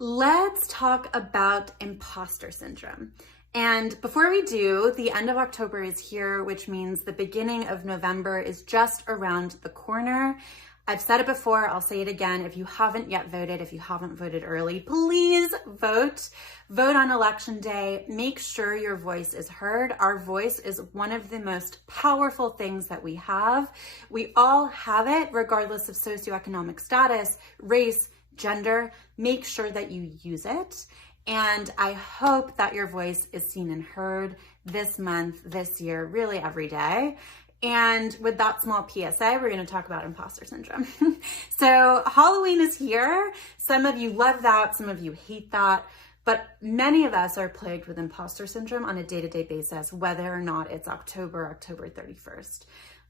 Let's talk about imposter syndrome. And before we do, the end of October is here, which means the beginning of November is just around the corner. I've said it before, I'll say it again. If you haven't yet voted, if you haven't voted early, please vote. Vote on election day. Make sure your voice is heard. Our voice is one of the most powerful things that we have. We all have it, regardless of socioeconomic status, race, gender. Make sure that you use it. And I hope that your voice is seen and heard this month, this year, really every day. And with that small PSA, we're going to talk about imposter syndrome. So Halloween is here. Some of you love that. Some of you hate that. But many of us are plagued with imposter syndrome on a day-to-day basis, whether or not it's October 31st.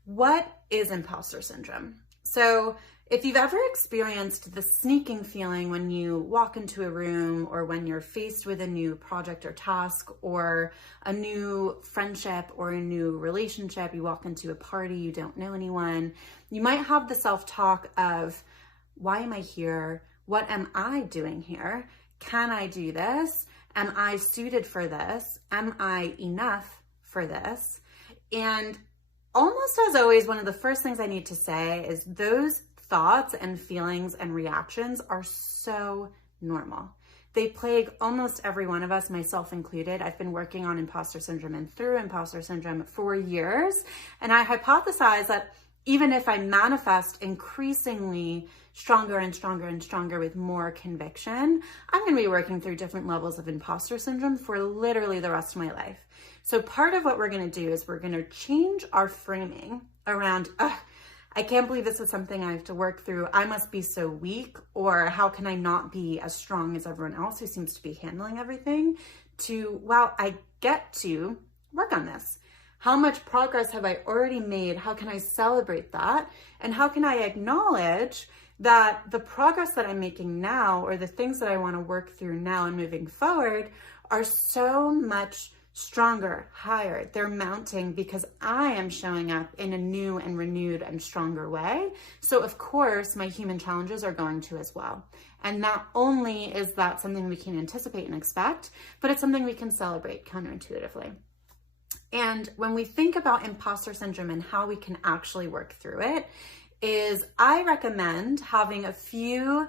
What is imposter syndrome? So if you've ever experienced the sneaking feeling when you walk into a room or when you're faced with a new project or task or a new friendship or a new relationship, you walk into a party, you don't know anyone, you might have the self-talk of, why am I here? What am I doing here? Can I do this? Am I suited for this? Am I enough for this? And almost as always, one of the first things I need to say is those thoughts and feelings and reactions are so normal. They plague almost every one of us, myself included. I've been working on imposter syndrome and through imposter syndrome for years. And I hypothesize that even if I manifest increasingly stronger and stronger and stronger with more conviction, I'm going to be working through different levels of imposter syndrome for literally the rest of my life. So part of what we're going to do is we're going to change our framing around, I can't believe this is something I have to work through. I must be so weak, or how can I not be as strong as everyone else who seems to be handling everything, to, wow, I get to work on this. How much progress have I already made? How can I celebrate that? And how can I acknowledge that the progress that I'm making now, or the things that I want to work through now and moving forward, are so much stronger, higher. They're mounting because I am showing up in a new and renewed and stronger way. So of course, my human challenges are going to as well. And not only is that something we can anticipate and expect, but it's something we can celebrate counterintuitively. And when we think about imposter syndrome and how we can actually work through it, is I recommend having a few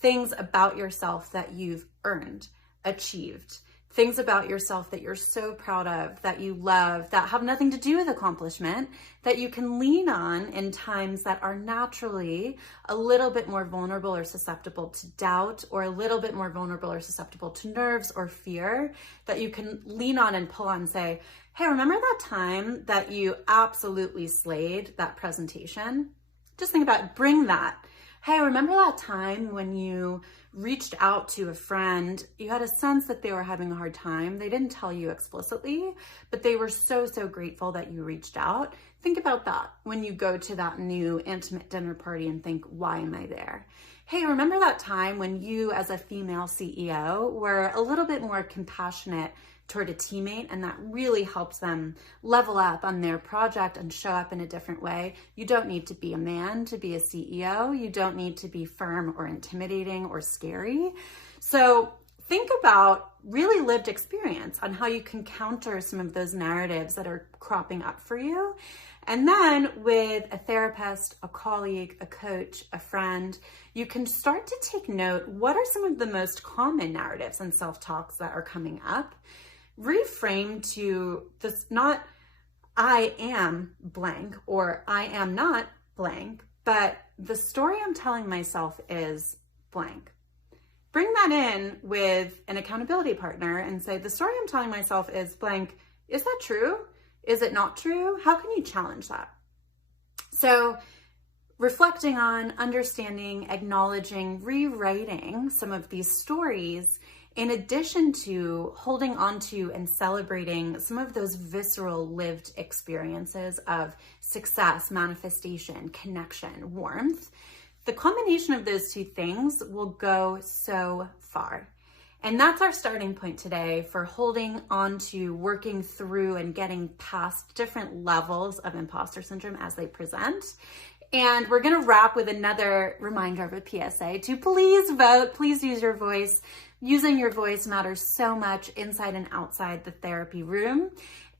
things about yourself that you've earned, achieved, things about yourself that you're so proud of, that you love, that have nothing to do with accomplishment, that you can lean on in times that are naturally a little bit more vulnerable or susceptible to doubt, or a little bit more vulnerable or susceptible to nerves or fear, that you can lean on and pull on and say, hey, remember that time that you absolutely slayed that presentation? Just think about it, bring that. Hey, remember that time when you reached out to a friend, you had a sense that they were having a hard time. They didn't tell you explicitly, but they were so grateful that you reached out. Think about that when you go to that new intimate dinner party and think, why am I there? Hey, remember that time when you as a female CEO were a little bit more compassionate toward a teammate, and that really helps them level up on their project and show up in a different way. You don't need to be a man to be a CEO. You don't need to be firm or intimidating or scary. So think about really lived experience on how you can counter some of those narratives that are cropping up for you. And then with a therapist, a colleague, a coach, a friend, you can start to take note, what are some of the most common narratives and self-talks that are coming up? Reframe to this, not I am blank or I am not blank, but the story I'm telling myself is blank. Bring that in with an accountability partner and say, the story I'm telling myself is blank. Is that true? Is it not true? How can you challenge that? So reflecting on, understanding, acknowledging, rewriting some of these stories, in addition to holding on to and celebrating some of those visceral lived experiences of success, manifestation, connection, warmth, the combination of those two things will go so far. And that's our starting point today for holding on to, working through, and getting past different levels of imposter syndrome as they present. And we're gonna wrap with another reminder of a PSA to please vote, please use your voice. Using your voice matters so much inside and outside the therapy room.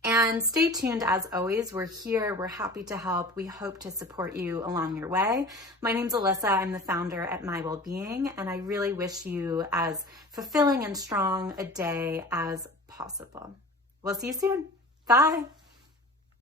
And stay tuned as always. We're here, we're happy to help. We hope to support you along your way. My name's Alyssa, I'm the founder at MyWellbeing, and I really wish you as fulfilling and strong a day as possible. We'll see you soon. Bye.